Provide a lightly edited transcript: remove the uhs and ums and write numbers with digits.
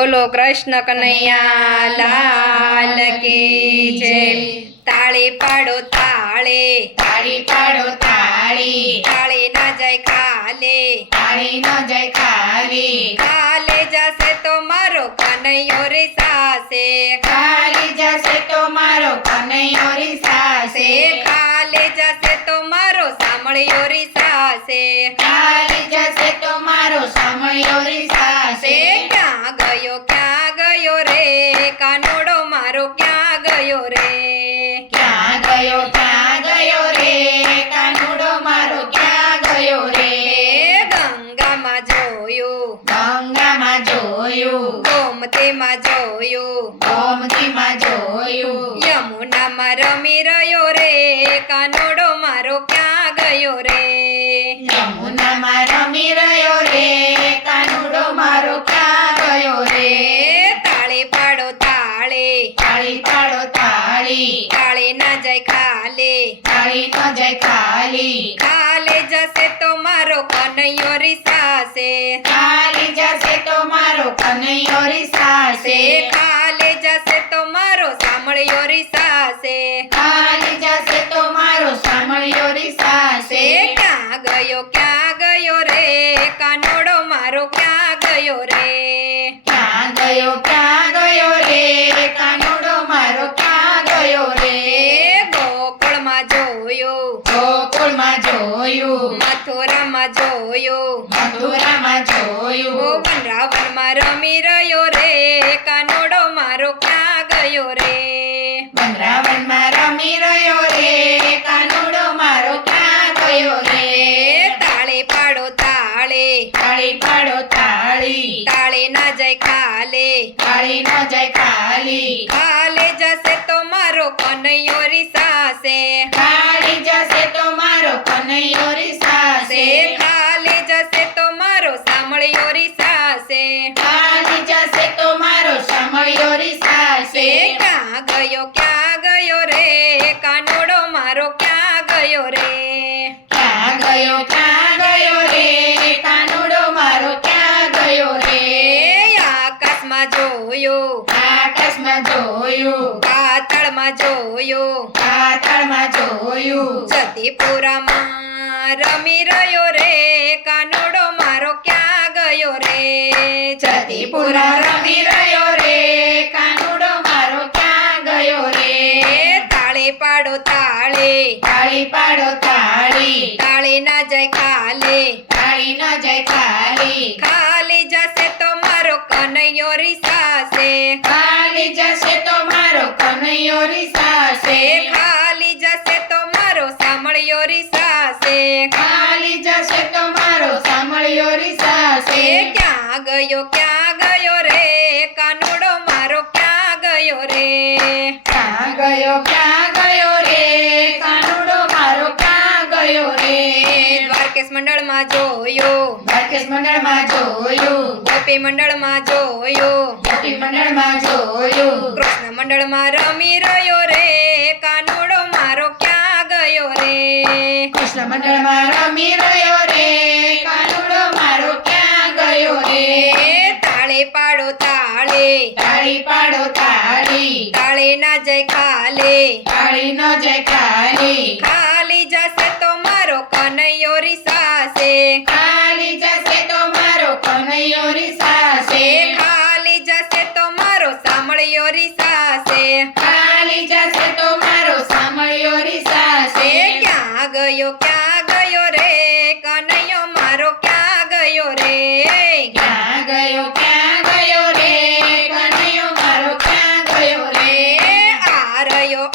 બોલો કૃષ્ણ કનૈયા લાલ કી જય। તાળી પાડો તાળે, તાળી પાડો તાળી, તાળી ના જાય ખાલે, તાળી ન જાય ખાલી, ખાલે જશે તો મારો કનૈયો રીસાશે, ખાલી જશે તો મારો કનૈયો રીસાશે, ખાલે જશે તો મારો સામળિયો રીસાશે, ખાલી જશે તો મારો સામળિયો રીસાશે। ક્યાં ગયો રે કાનોડો મારો ક્યાં ગયો રે, ક્યાં ગયો રે કાનુડો મારો ક્યાં ગયો રે, ગંગામાં જોયું, ગંગામાં જોયું, ગોમતીમાં જોયું, ગોમતીમાં જોયું, યમુનામાં રમી રહ્યો રે કાનોડો મારો ક્યાં ગયો રે, યમુનામાં રમી રહ્યો રે કાનુડો મારો ક્યાં ગયો રે, તાળી પાડો તાળે, તાળી પાડો તાળી, તાળી ના જાય ખાલે, તાળી ન જાય ખાલી, ખાલે જશે તો મારો કનૈયો રીસાશે, ખાલી જશે તો મારો કનૈયો રીસાશે, ખાલે જશે તો મારો સામળિયો રીસાશે, ખાલી જશે તો મારો સામળિયો રીસાશે। ક્યાં ગયો રે કાનોડો મારો ક્યાં ગયો રે, ક્યાં ગયો રે કાનુડો મારો ક્યાં ગયો રે, ગોકુળમાં જોયું, ગોકુળમાં જોયું, મથુરામાં જોયું, મથુરામાં જોયું, વનરાવનમાં રમી રહ્યો રે કાનોડો મારો ક્યાં ગયો રે, વનરાવનમાં રમી રહ્યો રે કાનુડો મારો ક્યાં ગયો રે, તાળી પાડો તાળે, તાળી પાડો તાળી, તાળી ના જાય ખાલે, તાળી ન જાય ખાલી, ખાલે જશે તો મારો કનૈયો રીસાશે, ખાલી જશે તો મારો કનૈયો રીસાશે, ખાલે જશે તો મારો સામળિયો રીસાશે, ખાલી જશે તો મારો સામળિયો રીસાશે। ક્યાં ગયો રે કાનોડો મારો ક્યાં ગયો રે, ક્યાં ગયો રે કાનુડો મારો ક્યાં ગયો રે, આકાશમાં જોયું, આકાશમાં જોયું, પાતાળમાં જોયું, પાતાળમાં જોયું, જતીપુરામાં રમી રહ્યો રે કાનોડો મારો ક્યાં ગયો રે, જતીપુરા રમી રહ્યો રે કાનુડો મારો ક્યાં ગયો રે, તાળી પાડો તાળે, તાળી પાડો તાળી, તાળી ના જાય ખાલે, તાળી ન જાય ખાલી, ખાલી જશે તો મારો કનૈયો રીસાશે, ખાલી જશે તો મારો કનૈયો રીસાશે, ખાલી જશે તો મારો સામળિયો રીસાશે, ખાલી જશે તો મારો સામળિયો રીસાશે। ક્યાં ગયો રે કાનોડો મારો ક્યાં ગયો રે, ક્યાં ગયો રે કાનુડો મારો ક્યાં ગયો રે, દ્વારકેશ મંડળમાં જોયું, દ્વારકેશ મંડળમાં જોયું, ગોપી મંડળમાં જોયું, ગોપી મંડળમાં જોયું, કૃષ્ણ મંડળમાં રમી રહ્યો રે કાનોડો મારો ક્યાં ગયો રે, કૃષ્ણ મંડળમાં રમી રહ્યો રે કાનુડો મારો ક્યાં ગયો રે, તાળી પાડો તાળે, તાળી પાડો તાળી, તાળી ના જાય ખાલે, તાળી ન જાય ખાલી, ખાલી જશે તો મારો કનૈયો રીસાશે, ખાલી જશે તો મારો કનૈયો રીસાશે, ખાલી જશે તો મારો સામળિયો રીસાશે, ખાલી જશે તો મારો સામળિયો રીસાશે। ક્યાં ગયો રે કનૈયો મારો ક્યાં ગયો રે, ક્યાં ગયો રે કનૈયો મારો ક્યાં ગયો રે, આ રહ્યો